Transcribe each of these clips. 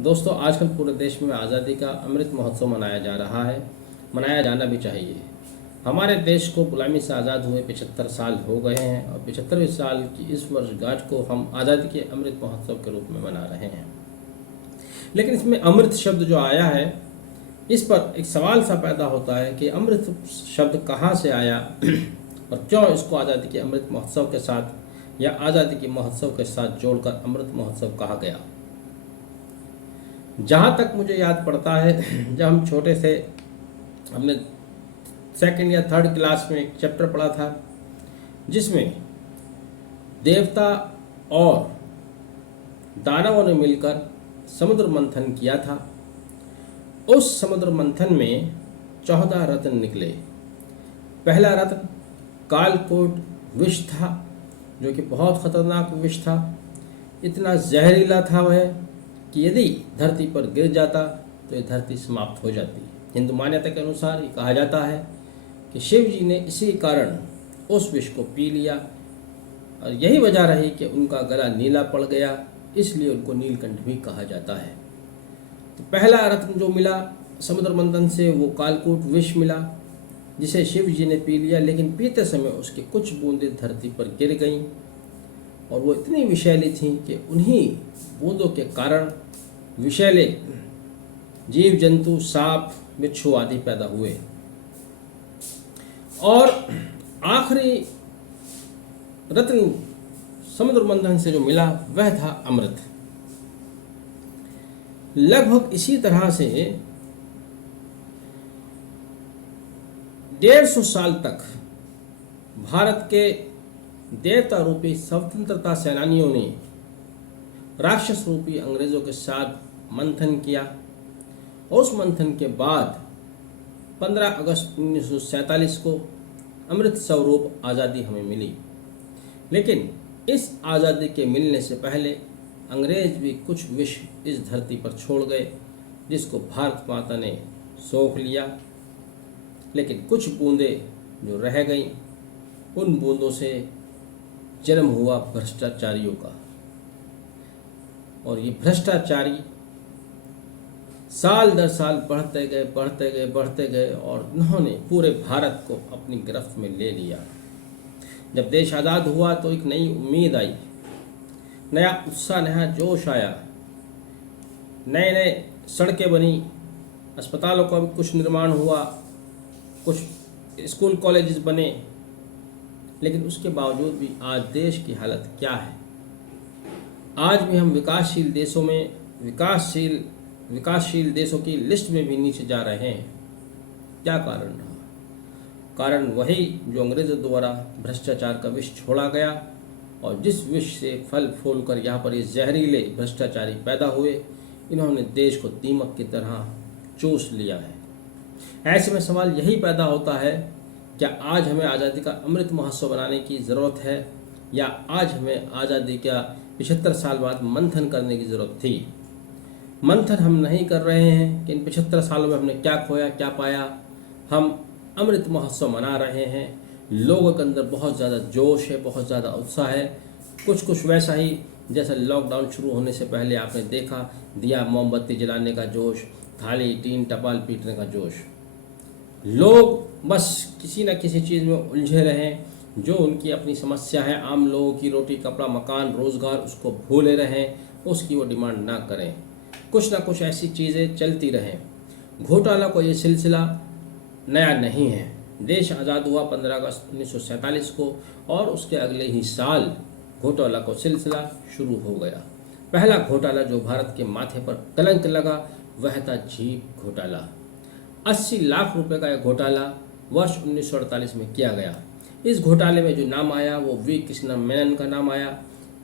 दोस्तों, आजकल पूरे देश में आज़ादी का अमृत महोत्सव मनाया जा रहा है। मनाया जाना भी चाहिए। हमारे देश को गुलामी से आज़ाद हुए 75 साल हो गए हैं और 75वें साल की इस वर्षगांठ को हम आज़ादी के अमृत महोत्सव के रूप में मना रहे हैं। लेकिन इसमें अमृत शब्द जो आया है, इस पर एक सवाल सा पैदा होता है कि अमृत शब्द कहाँ से आया और क्यों इसको आज़ादी के अमृत महोत्सव के साथ या आज़ादी के महोत्सव के साथ जोड़कर अमृत महोत्सव कहा गया। जहाँ तक मुझे याद पड़ता है, जब हम छोटे थे, हमने सेकंड या थर्ड क्लास में एक चैप्टर पढ़ा था जिसमें देवता और दानवों ने मिलकर समुद्र मंथन किया था। उस समुद्र मंथन में 14 रत्न निकले। पहला रत्न कालकोट विष था, जो कि बहुत खतरनाक विष था। इतना जहरीला था वह कि यदि धरती पर गिर जाता तो ये धरती समाप्त हो जाती। हिंदू मान्यता के अनुसार ये कहा जाता है कि शिव जी ने इसी कारण उस विष को पी लिया और यही वजह रही कि उनका गला नीला पड़ गया, इसलिए उनको नीलकंठ भी कहा जाता है। तो पहला रत्न जो मिला समुद्र मंथन से, वो कालकूट विष मिला, जिसे शिव जी ने पी लिया। लेकिन पीते समय उसकी कुछ बूंदें धरती पर गिर गईं और वो इतनी विषैली थीं कि उन्हीं बूंदों के कारण विषैले जीव जंतु, सांप, बिच्छू आदि पैदा हुए। और आखिरी रत्न समुद्र मंथन से जो मिला वह था अमृत। लगभग इसी तरह से 150 साल तक भारत के देवता रूपी स्वतंत्रता सेनानियों ने राक्षस रूपी अंग्रेजों के साथ मंथन किया। उस मंथन के बाद 15 अगस्त 1947 को अमृत स्वरूप आज़ादी हमें मिली। लेकिन इस आज़ादी के मिलने से पहले अंग्रेज भी कुछ विष इस धरती पर छोड़ गए, जिसको भारत माता ने सोख लिया। लेकिन कुछ बूंदें जो रह गईं, उन बूंदों से जन्म हुआ भ्रष्टाचारियों का। और ये भ्रष्टाचारी साल दर साल बढ़ते गए और उन्होंने पूरे भारत को अपनी गिरफ्त में ले लिया। जब देश आज़ाद हुआ तो एक नई उम्मीद आई, नया उत्साह, नया जोश आया। नए नए सड़कें बनी, अस्पतालों का भी कुछ निर्माण हुआ, कुछ स्कूल कॉलेजेस बने। लेकिन उसके बावजूद भी आज देश की हालत क्या है? आज भी हम विकासशील देशों में विकासशील देशों की लिस्ट में भी नीचे जा रहे हैं। क्या कारण रहा? कारण वही जो अंग्रेजों द्वारा भ्रष्टाचार का विष छोड़ा गया और जिस विष से फल फूल कर यहाँ पर ये जहरीले भ्रष्टाचारी पैदा हुए, इन्होंने देश को दीमक की तरह चूस लिया है। ऐसे में सवाल यही पैदा होता है, क्या आज हमें आज़ादी का अमृत महोत्सव बनाने की ज़रूरत है या आज हमें आज़ादी का 75 साल बाद मंथन करने की ज़रूरत थी? मंथन हम नहीं कर रहे हैं कि इन 75 सालों में हमने क्या खोया, क्या पाया। हम अमृत महोत्सव मना रहे हैं। लोगों के अंदर बहुत ज़्यादा जोश है, बहुत ज़्यादा उत्साह है। कुछ वैसा ही जैसा लॉकडाउन शुरू होने से पहले आपने देखा, दिया मोमबत्ती जलाने का जोश, थाली टीन टपाल पीटने का जोश। लोग बस किसी न किसी चीज़ में उलझे रहें, जो उनकी अपनी समस्या है, आम लोगों की रोटी कपड़ा मकान रोज़गार, उसको भूले रहें, उसकी वो डिमांड ना करें। कुछ ना कुछ ऐसी चीज़ें चलती रहें। घोटाला को ये सिलसिला नया नहीं है। देश आज़ाद हुआ 15 अगस्त 1947 को और उसके अगले ही साल घोटाला को सिलसिला शुरू हो गया। पहला घोटाला जो भारत के माथे पर कलंक लगा वह था जीप घोटाला। 80 लाख रुपए का यह घोटाला वर्ष 1948 में किया गया। इस घोटाले में जो नाम आया वो वी कृष्णा मेनन का नाम आया।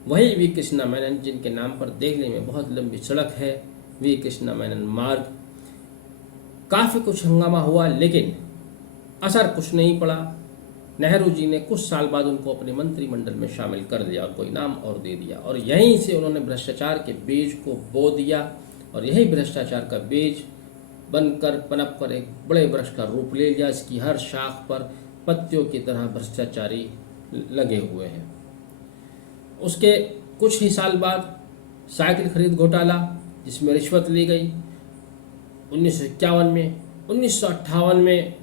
वही वी कृष्णा मेनन जिनके नाम पर देखने में बहुत लंबी सड़क है, वी कृष्णा मेनन मार्ग। काफ़ी कुछ हंगामा हुआ लेकिन असर कुछ नहीं पड़ा। नेहरू जी ने कुछ साल बाद उनको अपने मंत्रिमंडल में शामिल कर दिया और कोई नाम और दे दिया और यहीं से उन्होंने भ्रष्टाचार के बीज को बो दिया और यही भ्रष्टाचार का बीज बनकर पनप कर एक बड़े वृक्ष का रूप ले लिया। इसकी हर शाख पर पत्तियों की तरह भ्रष्टाचारी लगे हुए हैं। उसके कुछ ही साल बाद साइकिल खरीद घोटाला, जिसमें रिश्वत ली गई 1951 में। 1958 में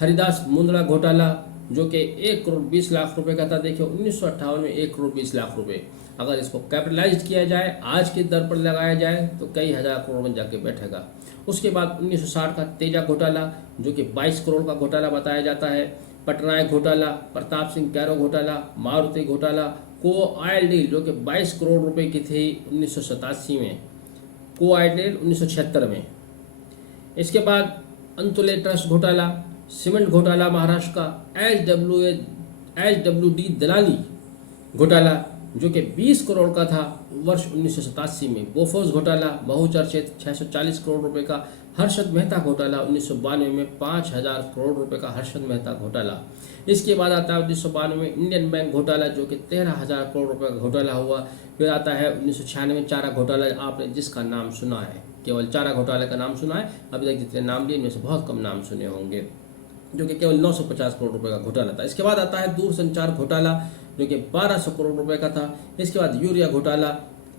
हरिदास मुंदड़ा घोटाला जो कि 1 करोड़ 20 लाख रुपए का था। देखिए 1958 में 1 करोड़ 20 लाख रुपए, अगर इसको कैपिटलाइज किया जाए आज की दर पर लगाया जाए तो कई हज़ार करोड़ में जाके बैठेगा। उसके बाद 1960 का तेजा घोटाला जो कि 22 करोड़ का घोटाला बताया जाता है। पटनायक घोटाला, प्रताप सिंह कैरो घोटाला, मारुति घोटाला, को ऑयल डील जो कि 22 करोड़ रुपए की थी 1987 में, को ऑयल डील 1976 में। इसके बाद अंतुले ट्रस्ट घोटाला, सीमेंट घोटाला महाराष्ट्र का, एचडब्ल्यूडी दलाली घोटाला जो कि 20 करोड़ का था वर्ष 1987 में। बोफोर्स घोटाला बहुचर्चित 640 करोड़ रुपए का। हर्षद मेहता घोटाला 1992 में 5000 करोड़ रुपए का हर्षद मेहता घोटाला। इसके बाद आता है 1992 में इंडियन बैंक घोटाला जो कि 13,000 करोड़ रुपए का घोटाला हुआ। फिर आता है 1996 में चारा घोटाला, आपने जिसका नाम सुना है, केवल चारा घोटाले का नाम सुना है, अभी तक जितने नाम लिए इनमें से बहुत कम नाम सुने होंगे, जो कि केवल 950 करोड़ रुपए का घोटाला था। इसके बाद आता है दूरसंचार घोटाला जो कि 1200 करोड़ रुपए का था। इसके बाद यूरिया घोटाला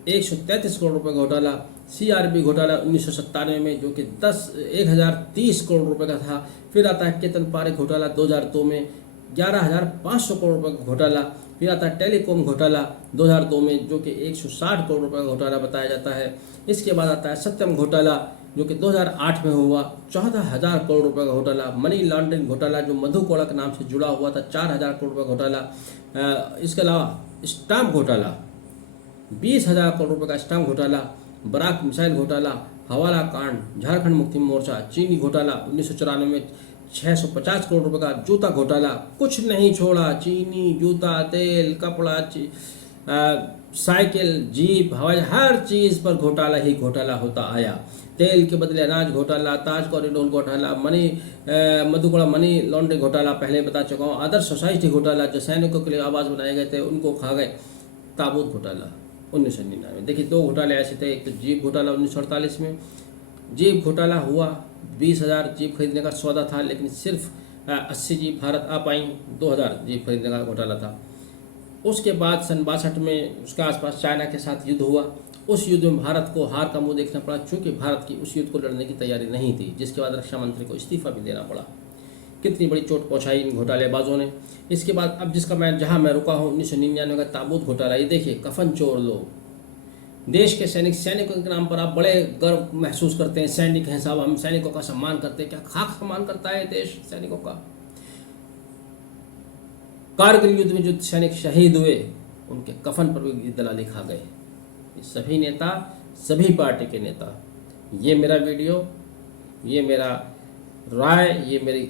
133 करोड़ रुपए का घोटाला। सीआरबी घोटाला 1997 में जो कि 1030 करोड़ रुपए का था। फिर आता है केतन पारेख घोटाला 2002 में 11,500 करोड़ रुपए का घोटाला। फिर आता है टेलीकॉम घोटाला 2002 में जो कि 160 करोड़ रुपए का घोटाला बताया जाता है। इसके बाद आता है सत्यम घोटाला जो कि 2008 में हुआ 14,000 करोड़ रुपए का घोटाला। मनी लॉन्ड्रिंग घोटाला जो मधु कोड़ा के नाम से जुड़ा हुआ था 4,000 करोड़ रुपए का घोटाला। इसके अलावा स्टाम्प घोटाला 20,000 करोड़ रुपए का स्टाम्प घोटाला। बराक मिसाइल घोटाला, हवाला कांड, झारखंड मुक्ति मोर्चा, चीनी घोटाला 1994 में 650 करोड़ रुपए का। जूता घोटाला कुछ नहीं छोड़ा, चीनी, जूता, तेल, कपड़ा, साइकिल, जीप, हवाई, हर चीज़ पर घोटाला ही घोटाला होता आया। तेल के बदले अनाज घोटाला, ताज कॉरिडोर घोटाला, मधुकोड़ा मनी लॉन्ड्रिंग घोटाला पहले बता चुका हूँ। आदर्श सोसाइटी घोटाला जो सैनिकों के लिए आवास बनाए गए थे उनको खा गए। ताबूत घोटाला 1999। देखिए 2 घोटाले ऐसे थे, एक तो जीप घोटाला 1948 में। जीप घोटाला हुआ, 20,000 जीप खरीदने का सौदा था, लेकिन सिर्फ 80 जीप भारत आ पाई। 2,000 जीप खरीदने का घोटाला था। उसके बाद सन 62 में उसके आसपास चाइना के साथ युद्ध हुआ। उस युद्ध में भारत को हार का मुंह देखना पड़ा, चूंकि भारत की उस युद्ध को लड़ने की तैयारी नहीं थी, जिसके बाद रक्षा मंत्री को इस्तीफा भी देना पड़ा। कितनी बड़ी चोट पहुंचाई इन घोटालेबाजों ने। इसके बाद अब जहां मैं रुका हूँ 1999 का ताबूत घोटाला। ये देखिए, कफन चोर लोग, देश के सैनिकों के नाम पर आप बड़े गर्व महसूस करते हैं। सैनिक हैं साहब, हम सैनिकों का सम्मान करते हैं। क्या खाक सम्मान करता है देश सैनिकों का? कारगिल युद्ध में जो सैनिक शहीद हुए उनके कफन पर भी दलाली खा गए सभी नेता, सभी पार्टी के नेता। ये मेरा वीडियो, ये मेरा राय, ये मेरी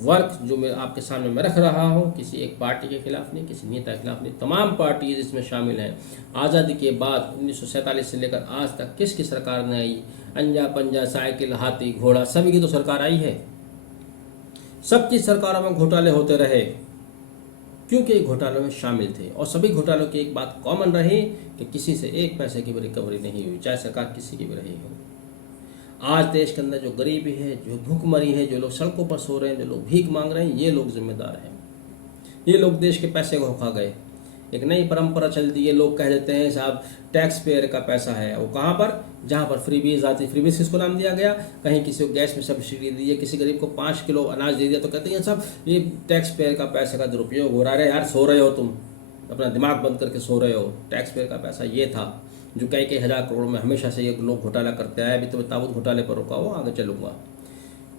वर्क जो मैं आपके सामने मैं रख रहा हूँ, किसी एक पार्टी के खिलाफ नहीं, किसी नेता के खिलाफ नहीं। तमाम पार्टी जिसमें शामिल हैं। आज़ादी के बाद 1947 से लेकर आज तक किसकी सरकार ने आई? अंजा पंजा, साइकिल, हाथी, घोड़ा, सभी की तो सरकार आई है। सबकी सरकारों में घोटाले होते रहे क्योंकि घोटालों में शामिल थे, और सभी घोटालों की एक बात कॉमन रही कि किसी से एक पैसे की भी रिकवरी नहीं हुई, चाहे सरकार किसी की भी रही हो। आज देश के अंदर जो गरीबी है, जो भूखमरी है, जो लोग सड़कों पर सो रहे हैं, जो लोग भीख मांग रहे हैं, ये लोग जिम्मेदार हैं। ये लोग देश के पैसे को खा गए। एक नई परंपरा चलती है, लोग कह देते हैं साहब टैक्स पेयर का पैसा है। वो कहाँ पर? जहाँ पर फ्रीबीज आती। फ्रीबीज किसको नाम दिया गया? कहीं किसी को गैस में सब्सिडी दी है, किसी गरीब को 5 किलो अनाज दे दिया तो कहते हैं साहब ये टैक्स पेयर का पैसे का दुरुपयोग हो रहा है। यार सो रहे हो तुम, अपना दिमाग बंद करके सो रहे हो। टैक्स पेयर का पैसा ये था जो कई हज़ार करोड़ में हमेशा से ये लोग घोटाला करते आए। अभी तो मैं ताबूत घोटाले पर रुका हुआ, आगे चलूँगा।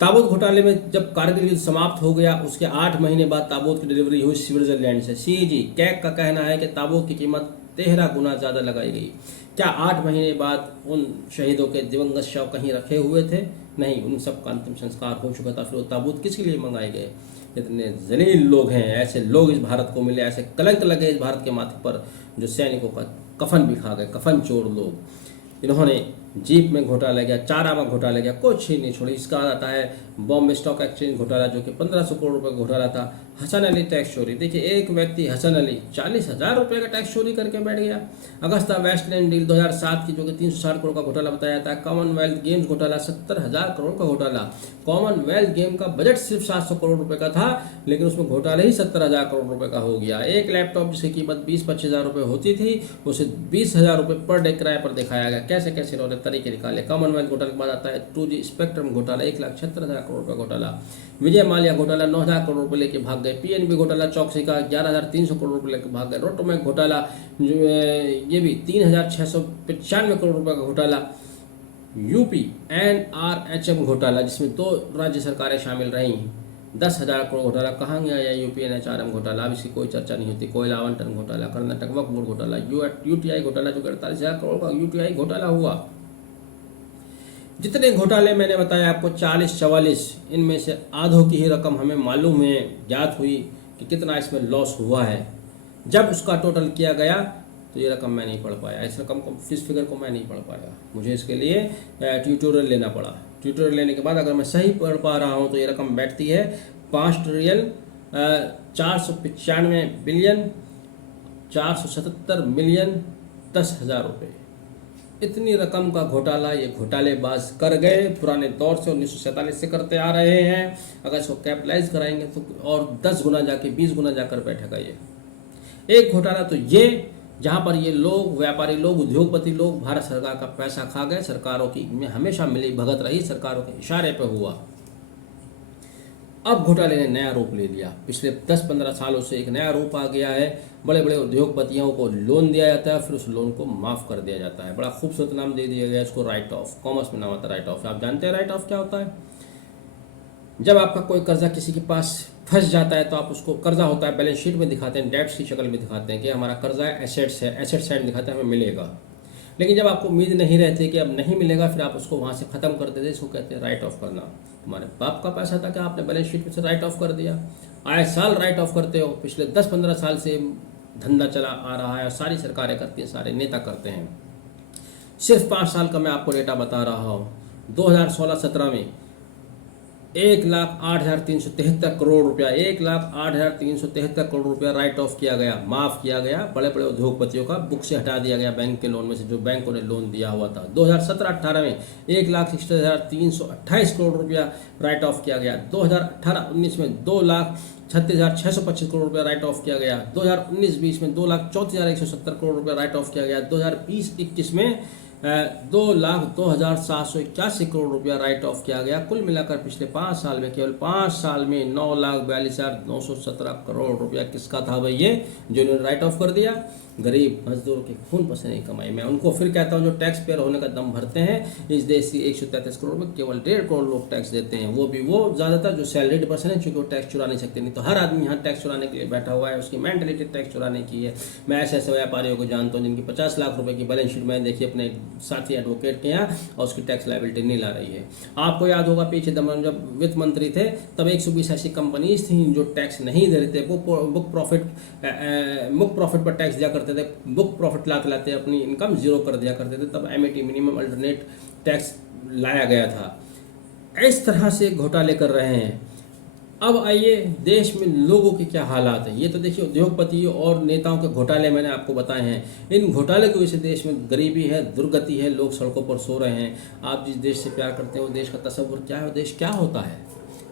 ताबूत घोटाले में जब कारगिल युद्ध समाप्त हो गया, उसके 8 महीने बाद ताबूत की डिलीवरी हुई स्विट्जरलैंड से। सीजी कैग का कहना है कि ताबूत की कीमत 13 गुना ज़्यादा लगाई गई। क्या 8 महीने बाद उन शहीदों के दिवंगत शव कहीं रखे हुए थे? नहीं, उन सब का अंतिम संस्कार हो चुका था। फिर वो ताबूत किसके लिए मंगाए गए? इतने जलील लोग हैं, ऐसे लोग इस भारत को मिले, ऐसे कलंक लगे इस भारत के माथे पर, जो सैनिकों का कफन भी खा गए। कफन चोर लोग। इन्होंने जीप में घोटाला किया, चारा में घोटाला किया, कुछ ही नहीं छोड़ी। इसका आता है बॉम्बे स्टॉक एक्सचेंज घोटाला जो कि 1500 करोड़ रुपए का घोटाला था। हसन अली टैक्स चोरी। देखिए, एक व्यक्ति हसन अली 40,000 रुपये का टैक्स चोरी करके बैठ गया। अगस्ता वेस्टलैंड डील 2007 की जो कि 360 करोड़ का घोटाला बताया जाता है। कॉमनवेल्थ गेम्स घोटाला 70,000 करोड़ का घोटाला। कॉमनवेल्थ गेम का बजट सिर्फ 700 करोड़ रुपए का था, लेकिन उसमें घोटाला ही 70,000 करोड़ रुपए का हो गया। एक लैपटॉप जिसकी कीमत 20-25 हज़ार रुपये होती थी, उसे 20,000 रुपये पर डे किराए पर दिखाया गया। कैसे कैसे इन्होंने तरीके निकाले। कॉमनवेल्थ घोटाले के बाद आता है 2G स्पेक्ट्रम घोटाला, 1,76,000 करोड़ रुपये घोटाला। विजय माल्या घोटाला 9,000 करोड़ रुपये लेके भाग गए। PNB घोटाला चौकसी का 11,300 करोड़ रुपये लेके भाग गए। रोटोमैक घोटाला ये भी 3,695 करोड़ रुपये का घोटाला। UPNRHM घोटाला जिसमें 2 राज्य सरकारें शामिल रहीं, 10,000 करोड़ घोटाला। कहाँ गया यह UPNHRM घोटाला? अब इसकी कोई चर्चा नहीं होती। कोयला आवंटन घोटाला, कर्नाटक वक्फ बोर्ड घोटाला, UTI घोटाला जो 48,000 करोड़ का UTI घोटाला हुआ। जितने घोटाले मैंने बताया आपको 40-44, इनमें से आधों की ही रकम हमें मालूम है, ज्ञात हुई कि कितना इसमें लॉस हुआ है। जब उसका टोटल किया गया तो ये रकम मैं नहीं पढ़ पाया, इस रकम को, इस फिगर को मैं नहीं पढ़ पाया। मुझे इसके लिए ट्यूटोरियल लेना पड़ा। ट्यूटोरियल लेने के बाद अगर मैं सही पढ़ पा रहा हूँ तो ये रकम बैठती है 5,495 बिलियन 477 मिलियन 10,000 रुपये। इतनी रकम का घोटाला ये घोटालेबाज कर गए। पुराने दौर से 1947 से करते आ रहे हैं। अगर इसको कैपिटलाइज कराएंगे तो और 10 गुना जाके 20 गुना जाकर बैठेगा ये। एक घोटाला तो ये जहाँ पर ये लोग, व्यापारी लोग, उद्योगपति लोग भारत सरकार का पैसा खा गए। सरकारों की में हमेशा मिली भगत रही, सरकारों के इशारे पर हुआ। अब घोटाले ने नया रूप ले लिया। पिछले 10-15 सालों से एक नया रूप आ गया है। बड़े बड़े उद्योगपतियों को लोन दिया जाता है, फिर उस लोन को माफ़ कर दिया जाता है। बड़ा खूबसूरत नाम दे दिया गया इसको, राइट ऑफ। कॉमर्स में नाम आता है राइट ऑफ। आप जानते हैं राइट ऑफ क्या होता है? जब आपका कोई कर्जा किसी के पास फंस जाता है तो आप उसको, कर्जा होता है बैलेंस शीट में दिखाते हैं, डेट्स की शक्ल में दिखाते हैं कि हमारा कर्जा है, एसेट्स है, एसेट साइड दिखाते हैं हमें मिलेगा। लेकिन जब आपको उम्मीद नहीं रहती कि अब नहीं मिलेगा, फिर आप उसको वहाँ से ख़त्म कर देते, इसको कहते हैं राइट ऑफ करना। हमारे बाप का पैसा था कि आपने बैलेंस शीट में से राइट ऑफ कर दिया। आए साल राइट ऑफ करते हो। पिछले 10-15 साल से धंधा चला आ रहा है और सारी सरकारें करती हैं, सारे नेता करते हैं। सिर्फ 5 साल का मैं आपको डेटा बता रहा हूँ। 2016-17 में 1,08,373 करोड़ रुपया, 1,08,373 करोड़ रुपया राइट ऑफ किया गया, माफ़ किया गया। बड़े बड़े उद्योगपतियों का बुक से हटा दिया गया, बैंक के लोन में से, जो बैंकों ने लोन दिया हुआ था। 2017-18 में 1,60,328 करोड़ रुपया राइट ऑफ किया गया। 2018-19 में 2,36,625 करोड़ रुपया राइट ऑफ किया गया। 2019-20 में 2,34,170 करोड़ रुपया राइट ऑफ किया गया। 2020-21 में 2,02,781 करोड़ रुपया राइट ऑफ किया गया। कुल मिलाकर पिछले 5 साल में, केवल 5 साल में 9,42,917 करोड़ रुपया किसका था भाई? ये जो इन्होंने राइट ऑफ कर दिया, गरीब मजदूर के खून पसीने की कमाई। मैं उनको फिर कहता हूँ जो टैक्स पेयर होने का दम भरते हैं। इस देश की 133 करोड़ में केवल 1.5 करोड़ लोग टैक्स देते हैं, वो भी वो ज़्यादातर जो सैलरीड पर्सन है, चूँकि वो टैक्स चुरा नहीं सकते। नहीं तो हर आदमी यहाँ टैक्स चुराने के लिए बैठा हुआ है, उसकी मेंटलिटी टैक्स चुराने की है। मैं ऐसे ऐसे व्यापारियों को जानता हूँ जिनकी 50 लाख रुपये की बैलेंस शीट मैंने देखी अपने साथी एडवोकेट के यहाँ, और उसकी टैक्स लायबिलिटी नहीं ला रही है। आपको याद होगा पीछे जब वित्त मंत्री थे तब 120 ऐसी कंपनीज थी जो टैक्स नहीं दे रहे थे। वो बुक प्रॉफिट पर टैक्स दिया करते थे, बुक प्रॉफिट लाते अपनी इनकम जीरो कर दिया करते थे। तब MAT मिनिमम अल्टरनेट टैक्स लाया गया था। इस तरह से घोटाले कर रहे हैं। अब आइए देश में लोगों के क्या हालात हैं। ये तो देखिए उद्योगपतियों और नेताओं के घोटाले मैंने आपको बताए हैं। इन घोटाले की वजह से देश में गरीबी है, दुर्गति है, लोग सड़कों पर सो रहे हैं। आप जिस देश से प्यार करते हैं वो देश का तस्वुर क्या है, वो देश क्या होता है?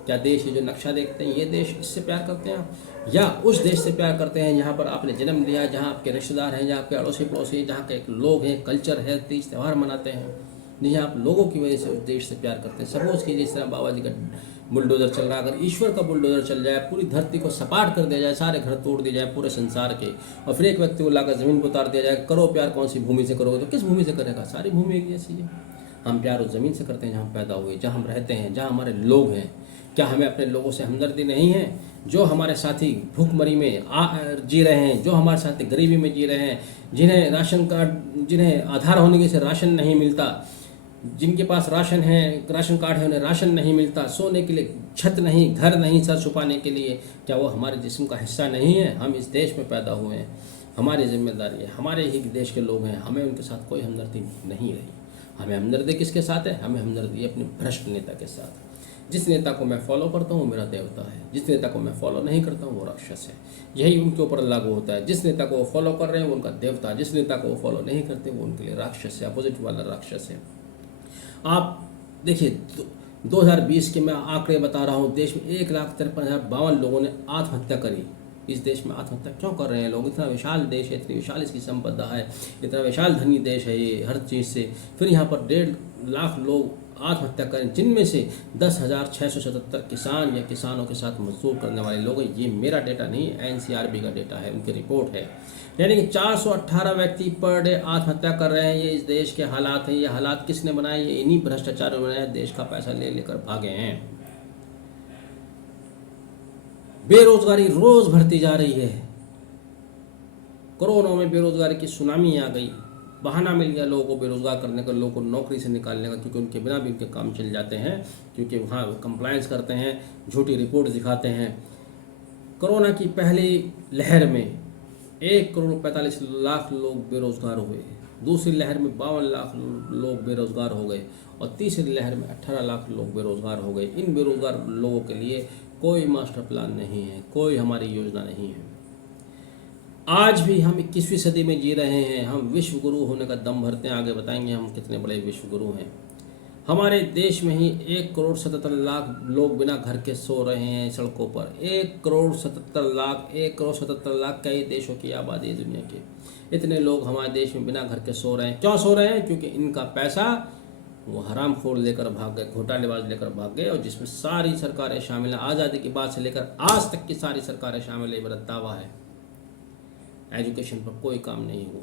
क्या देश ये जो नक्शा देखते हैं ये देश, इससे प्यार करते हैं, या उस देश से प्यार करते हैं जहाँ पर आपने जन्म लिया, जहाँ आपके रिश्तेदार हैं, जहाँ आपके अड़ोसी पड़ोसी, जहाँ के लोग हैं, कल्चर है, तीज त्यौहार मनाते हैं। नहीं, आप लोगों की वजह से उस देश से प्यार करते हैं। सपोज कीजिए जिस तरह बाबा जी का बुलडोजर चल रहा है, अगर ईश्वर का बुलडोजर चल जाए, पूरी धरती को सपाट कर दिया जाए, सारे घर तोड़ दिए जाए पूरे संसार के, और फिर एक व्यक्ति को लाकर ज़मीन पर उतार दिया जाए, करो प्यार कौन सी भूमि से करोगे, तो किस भूमि से करेगा? सारी भूमि एक जैसी है। हम प्यार उस ज़मीन से करते हैं जहाँ हम पैदा हुए, जहाँ हम रहते हैं, जहाँ हमारे लोग हैं। क्या हमें अपने लोगों से हमदर्दी नहीं है? जो हमारे साथी भूखमरी में जी रहे हैं, जो हमारे साथी गरीबी में जी रहे हैं, जिन्हें राशन कार्ड, जिन्हें आधार होने की से राशन नहीं मिलता, जिनके पास राशन कार्ड है, उन्हें राशन नहीं मिलता, सोने के लिए छत नहीं, घर नहीं, सर छुपाने के लिए, क्या वो हमारे जिस्म का हिस्सा नहीं है? हम इस देश में पैदा हुए हैं, हमारी जिम्मेदारी है, हमारे ही देश के लोग हैं, हमें उनके साथ कोई हमदर्दी नहीं रही। हमें हमदर्दी किसके साथ है? हमें हमदर्दी अपने भ्रष्ट नेता के साथ। जिस नेता को मैं फॉलो करता हूँ वो मेरा देवता है, जिस नेता को मैं फॉलो नहीं करता हूँ वो राक्षस है। यही उनके ऊपर लागू होता है। जिस नेता को वो फॉलो कर रहे हैं वो उनका देवता, जिस नेता को वो फॉलो नहीं करते वो उनके लिए राक्षस है, अपोजिट वाला राक्षस है। आप देखिए 2020 के मैं आंकड़े बता रहा हूँ, देश में 1,53,052 लोगों ने आत्महत्या करी। इस देश में आत्महत्या क्यों कर रहे हैं लोग? इतना विशाल देश है, इतनी विशाल इसकी संपदा है, इतना विशाल धनी देश है ये हर चीज़ से, फिर यहाँ पर 1.5 लाख लोग आत्महत्या करें, जिनमें से 10,677 किसान या किसानों के साथ मजदूर करने वाले लोग हैं। ये मेरा डेटा नहीं, NCRB का डेटा है, उनकी रिपोर्ट है। यानी कि 418 व्यक्ति पर डे आत्महत्या कर रहे हैं। ये इस देश के हालात हैं। ये हालात किसने बनाए? ये इन्हीं भ्रष्टाचारियों ने बनाए, देश का पैसा ले लेकर भागे हैं। बेरोजगारी रोज बढ़ती जा रही है। कोरोना में बेरोजगारी की सुनामी आ गई। बहाना मिल गया लोगों को बेरोजगार करने का, लोगों को नौकरी से निकालने का, क्योंकि उनके बिना भी उनके काम चल जाते हैं, क्योंकि वहाँ कंप्लायंस करते हैं, झूठी रिपोर्ट दिखाते हैं। कोरोना की पहली लहर में 1,45,00,000 लोग बेरोजगार हुए, दूसरी लहर में 52 लाख लोग बेरोजगार हो गए और तीसरी लहर में 18 लाख लोग बेरोजगार हो गए। इन बेरोजगार लोगों के लिए कोई मास्टर प्लान नहीं है, कोई हमारी योजना नहीं है। आज भी हम 21वीं सदी में जी रहे हैं। हम विश्व गुरु होने का दम भरते हैं, आगे बताएंगे हम कितने बड़े विश्व गुरु हैं। हमारे देश में ही 1,77,00,000 लोग बिना घर के सो रहे हैं सड़कों पर। 1,77,00,000 कई देशों की आबादी है दुनिया की। इतने लोग हमारे देश में बिना घर के सो रहे हैं। क्यों सो रहे हैं? क्योंकि इनका पैसा वो हराम खोर लेकर भाग गए, घोटालेबाज लेकर भाग गए, और जिसमें सारी सरकारें शामिल हैं। आज़ादी के बाद से लेकर आज तक की सारी सरकारें शामिल है, मेरा दावा है। एजुकेशन पर कोई काम नहीं हुआ।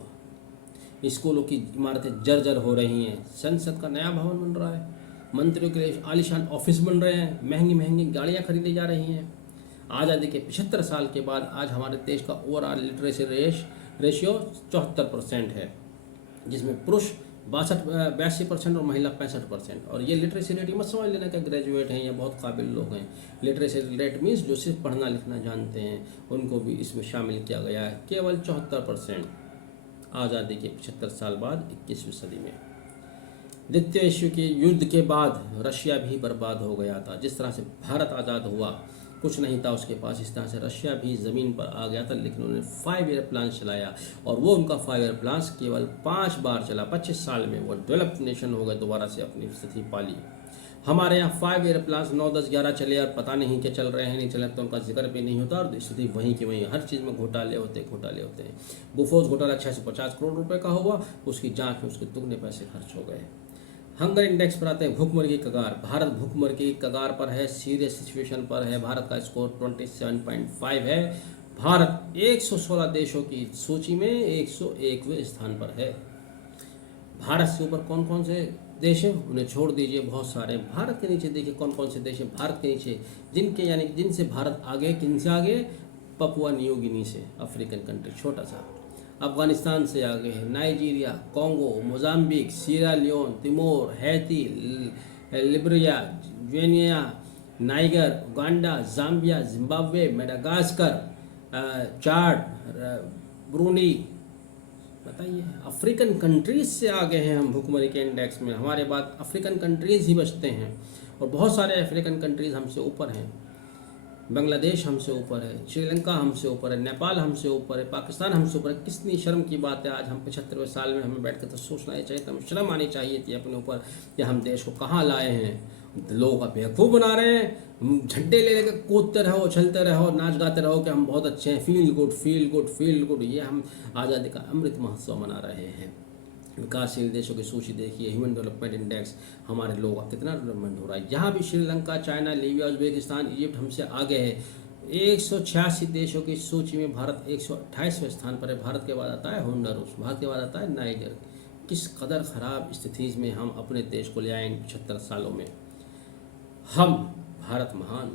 स्कूलों की इमारतें जर्जर हो रही हैं। संसद का नया भवन बन रहा है, मंत्रियों के लिए आलीशान ऑफिस बन रहे हैं, महंगी महंगी गाड़ियाँ खरीदी जा रही हैं। आज़ादी के 75 साल के बाद आज हमारे देश का ओवरऑल लिटरेसी रेशियो 74% है, जिसमें पुरुष 82% और महिला 65%। और ये लिटरेसी रेट मत समझ लेना कि ग्रेजुएट हैं या बहुत काबिल लोग हैं। लिटरेसी रेट मीन्स जो सिर्फ पढ़ना लिखना जानते हैं, उनको भी इसमें शामिल किया गया है। केवल 74% आज़ादी के 75 साल बाद 21वीं सदी में। द्वितीय विश्व के युद्ध के बाद रशिया भी बर्बाद हो गया था। जिस तरह से भारत आज़ाद हुआ, कुछ नहीं था उसके पास, इस तरह से रशिया भी ज़मीन पर आ गया था। लेकिन उन्होंने 5 ईयर प्लान चलाया, और वो उनका 5 ईयर प्लान केवल 5 बार चला। 25 साल में वो डेवलप्ड नेशन हो गए, दोबारा से अपनी स्थिति पाली। हमारे यहाँ 5 ईयर प्लान 9, 10, 11 चले और पता नहीं क्या चल रहे हैं, नहीं चले तो उनका जिक्र भी नहीं होता, और स्थिति वहीं की वहीं। हर चीज़ में घोटाले होते हैं। बोफोर्स घोटाला 650 करोड़ रुपए का हुआ, उसकी जाँच में उसके दुगने पैसे खर्च हो गए। हंगर इंडेक्स पर आते हैं, भूखमरी की कगार। भारत भूखमरी की कगार पर है, सीरियस सिचुएशन पर है। भारत का स्कोर 27.5 है। भारत 116 देशों की सूची में 101वें स्थान पर है। भारत से ऊपर कौन कौन से देश हैं उन्हें छोड़ दीजिए, बहुत सारे। भारत के नीचे देखिए कौन कौन से देश हैं। भारत के नीचे जिनसे भारत आगे, किनसे आगे? पपुआ न्यू गिनी से, अफ्रीकन कंट्री, छोटा सा। अफगानिस्तान से आगे है Nigeria, Congo, Mozambique, Sierra Leone, Timor, Haiti, Liberia, Guinea, Niger, Uganda, Zambia, Zimbabwe, Madagascar, Chad, Brunei. बताइए, अफ्रीकन कंट्रीज से आगे हैं हम भूखमरी के इंडेक्स में। हमारे बाद अफ्रीकन कंट्रीज ही बचते हैं, और बहुत सारे अफ्रीकन कंट्रीज हमसे ऊपर हैं। बांग्लादेश हमसे ऊपर है, श्रीलंका हमसे ऊपर है, नेपाल हमसे ऊपर है, पाकिस्तान हमसे ऊपर है। कितनी शर्म की बात है। आज हम 75वें साल में हमें बैठ कर तो सोचना ही चाहिए, तो हमें शर्म आनी चाहिए थी अपने ऊपर कि हम देश को कहाँ लाए हैं। लोगों का बेवकूफ़ बना रहे हैं, झंडे ले लेकर कूदते रहो, चलते रहो, नाच गाते रहो कि हम बहुत अच्छे हैं, feel good feel good feel good. ये हम आज़ादी का अमृत महोत्सव मना रहे हैं। विकासशील देशों की सूची देखिए, ह्यूमन डेवलपमेंट इंडेक्स, हमारे लोगों का कितना डेवलपमेंट हो रहा है। यहाँ भी Sri Lanka, China, Libya, Uzbekistan, Egypt हमसे आगे है। 186 देशों की सूची में भारत 128वें स्थान पर है। भारत के बाद आता है होंडुरास, भारत के बाद आता है नाइजर। किस कदर ख़राब स्थिति में हम अपने देश को ले आए इन 75 सालों में। हम भारत महान,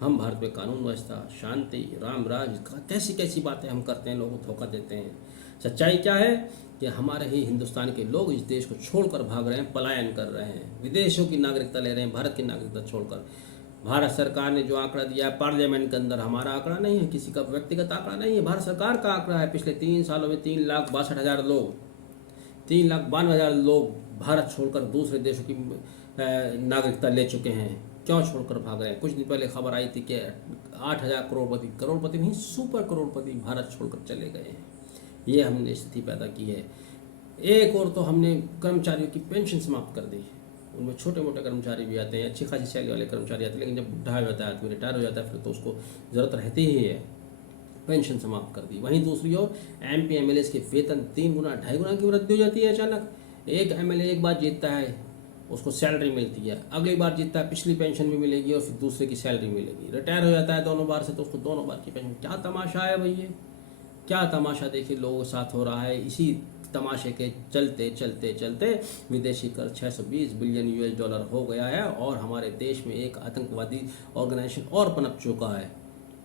हम भारत में कानून व्यवस्था, शांति, राम राज, कैसी कैसी बातें हम करते हैं, लोगों को धोखा देते हैं। सच्चाई क्या है कि हमारे ही हिंदुस्तान के लोग इस देश को छोड़कर भाग रहे हैं, पलायन कर रहे हैं, विदेशों की नागरिकता ले रहे हैं, भारत की नागरिकता छोड़कर। भारत सरकार ने जो आंकड़ा दिया है पार्लियामेंट के अंदर, हमारा आंकड़ा नहीं है, किसी का व्यक्तिगत आंकड़ा नहीं है, भारत सरकार का आंकड़ा है। पिछले 3 सालों में 3,62,000 लोग, 3,92,000 लोग भारत छोड़कर दूसरे देशों की नागरिकता ले चुके हैं। क्यों छोड़कर भाग रहे हैं? कुछ दिन पहले खबर आई थी कि 8,000 करोड़पति नहीं, सुपर करोड़पति भारत छोड़कर चले गए हैं। ये हमने स्थिति पैदा की है। एक और तो हमने कर्मचारियों की पेंशन समाप्त कर दी। उनमें छोटे मोटे कर्मचारी भी आते हैं, अच्छी खासी सैलरी वाले कर्मचारी आते हैं, लेकिन जब बुढ़ा हो जाता है, आदमी रिटायर हो जाता है, फिर तो उसको ज़रूरत रहती ही है पेंशन समाप्त कर दी। वहीं दूसरी ओर MP MLA के वेतन 3 गुना 2.5 गुना की वृद्धि हो जाती है अचानक। एक MLA एक बार जीतता है, उसको सैलरी मिलती है, अगली बार जीतता है पिछली पेंशन भी मिलेगी और फिर दूसरे की सैलरी मिलेगी। रिटायर हो जाता है दोनों बार से तो उसको दोनों बार की पेंशन। क्या तमाशा है भैया, क्या तमाशा देखिए लोगों के साथ हो रहा है। इसी तमाशे के चलते चलते चलते विदेशी कर 620 बिलियन US डॉलर हो गया है और हमारे देश में एक आतंकवादी ऑर्गेनाइजेशन और पनप चुका है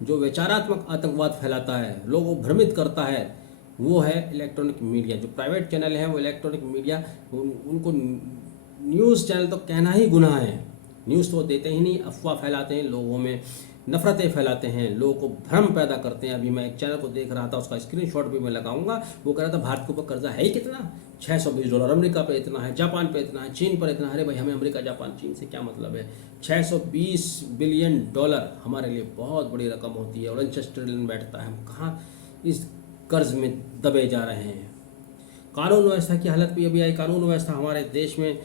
जो विचारात्मक आतंकवाद फैलाता है, लोगों को भ्रमित करता है। वो है इलेक्ट्रॉनिक मीडिया। जो प्राइवेट चैनल हैं वो इलेक्ट्रॉनिक मीडिया, उनको न्यूज़ चैनल तो कहना ही गुनाह है। न्यूज़ तो वो देते ही नहीं, अफवाह फैलाते हैं, लोगों में नफरतें फैलाते हैं, लोगों को भ्रम पैदा करते हैं। अभी मैं एक चैनल को देख रहा था, उसका स्क्रीनशॉट भी मैं लगाऊंगा। वो कह रहा था भारत के ऊपर कर्जा है ही कितना, 620 डॉलर, अमेरिका पे इतना है, जापान पे इतना है, चीन पर इतना है। अरे भाई हमें अमेरिका जापान चीन से क्या मतलब है। 620 बिलियन डॉलर हमारे लिए बहुत बड़ी रकम होती है और 49 ट्रिलियन बैठता है। हम कहाँ इस कर्ज में दबे जा रहे हैं। कानून व्यवस्था की हालत भी अभी आई। कानून व्यवस्था हमारे देश में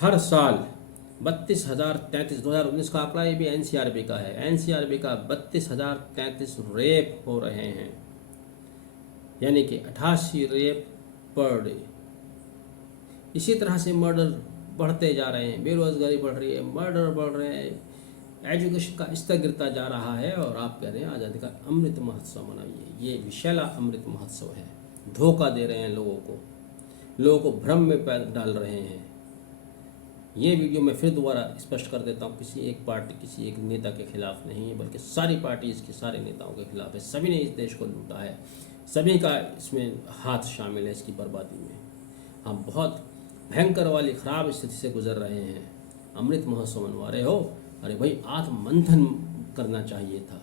हर साल 32,033, 2019 का आंकड़ा, ये भी NCRB का है। NCRB का 32,033 रेप हो रहे हैं, यानी कि 88 रेप पर डे। इसी तरह से मर्डर बढ़ते जा रहे हैं, बेरोजगारी बढ़ रही है, मर्डर बढ़ रहे हैं, एजुकेशन का स्तर गिरता जा रहा है। और आप कह रहे हैं आज़ादी का अमृत महोत्सव मनाइए। ये विशाला अमृत महोत्सव है। धोखा दे रहे हैं लोगों को भ्रम में डाल रहे हैं। ये वीडियो मैं फिर दोबारा स्पष्ट कर देता हूँ, किसी एक पार्टी, किसी एक नेता के खिलाफ नहीं है, बल्कि सारी पार्टी इसके सारे नेताओं के खिलाफ है। सभी ने इस देश को लूटा है, सभी का इसमें हाथ शामिल है इसकी बर्बादी में। हम बहुत भयंकर वाली खराब स्थिति से गुजर रहे हैं। अमृत महोत्सव मनवा रहे हो, अरे भाई आत्ममंथन करना चाहिए था।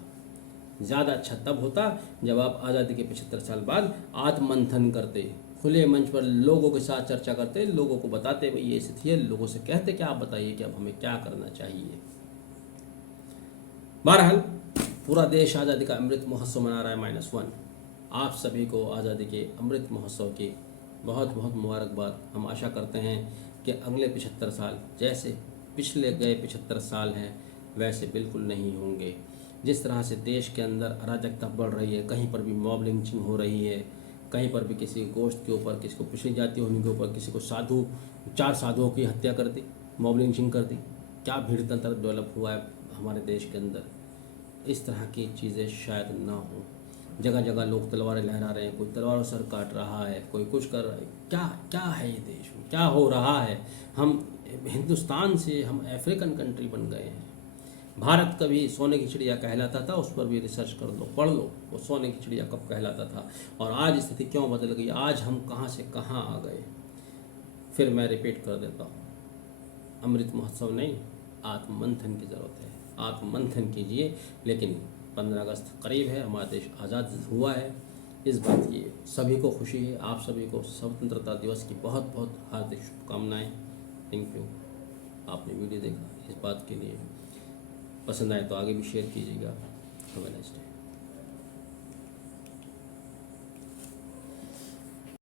ज़्यादा अच्छा तब होता जब आप आज़ादी के 75 साल बाद आत्ममंथन करते, खुले मंच पर लोगों के साथ चर्चा करते, लोगों को बताते भाई ये स्थिति है, लोगों से कहते कि आप बताइए कि अब हमें क्या करना चाहिए। बहरहाल पूरा देश आज़ादी का अमृत महोत्सव मना रहा है -1। आप सभी को आज़ादी के अमृत महोत्सव की बहुत बहुत मुबारकबाद। हम आशा करते हैं कि अगले 75 साल जैसे पिछले गए 75 साल हैं वैसे बिल्कुल नहीं होंगे। जिस तरह से देश के अंदर अराजकता बढ़ रही है, कहीं पर भी मॉब लिंचिंग हो रही है, कहीं पर भी किसी गोश्त के ऊपर, किसी को पिछड़ी जाति होने के ऊपर, किसी को 4 साधुओं की हत्या कर दी, मॉब लिंचिंग कर दी। क्या भीड़ तंत्र डेवलप हुआ है हमारे देश के अंदर। इस तरह की चीज़ें शायद ना हो। जगह जगह लोग तलवारें लहरा रहे हैं, कोई तलवारों सर काट रहा है, कोई कुछ कर रहा है। क्या क्या है ये देश में, क्या हो रहा है। हम हिंदुस्तान से हम अफ्रीकन कंट्री बन गए हैं। भारत कभी सोने की चिड़िया कहलाता था, उस पर भी रिसर्च कर लो, पढ़ लो, वो सोने की चिड़िया कब कहलाता था और आज स्थिति क्यों बदल गई। आज हम कहाँ से कहाँ आ गए। फिर मैं रिपीट कर देता हूँ, अमृत महोत्सव नहीं, आत्ममंथन की ज़रूरत है। आत्ममंथन कीजिए। लेकिन 15 अगस्त करीब है, हमारा देश आज़ाद हुआ है, इस बात की सभी को खुशी है। आप सभी को स्वतंत्रता दिवस की बहुत बहुत हार्दिक शुभकामनाएँ। थैंक यू, आपने वीडियो देखा। इस बात के लिए पसंद आए तो आगे भी शेयर कीजिएगा। Have a nice day.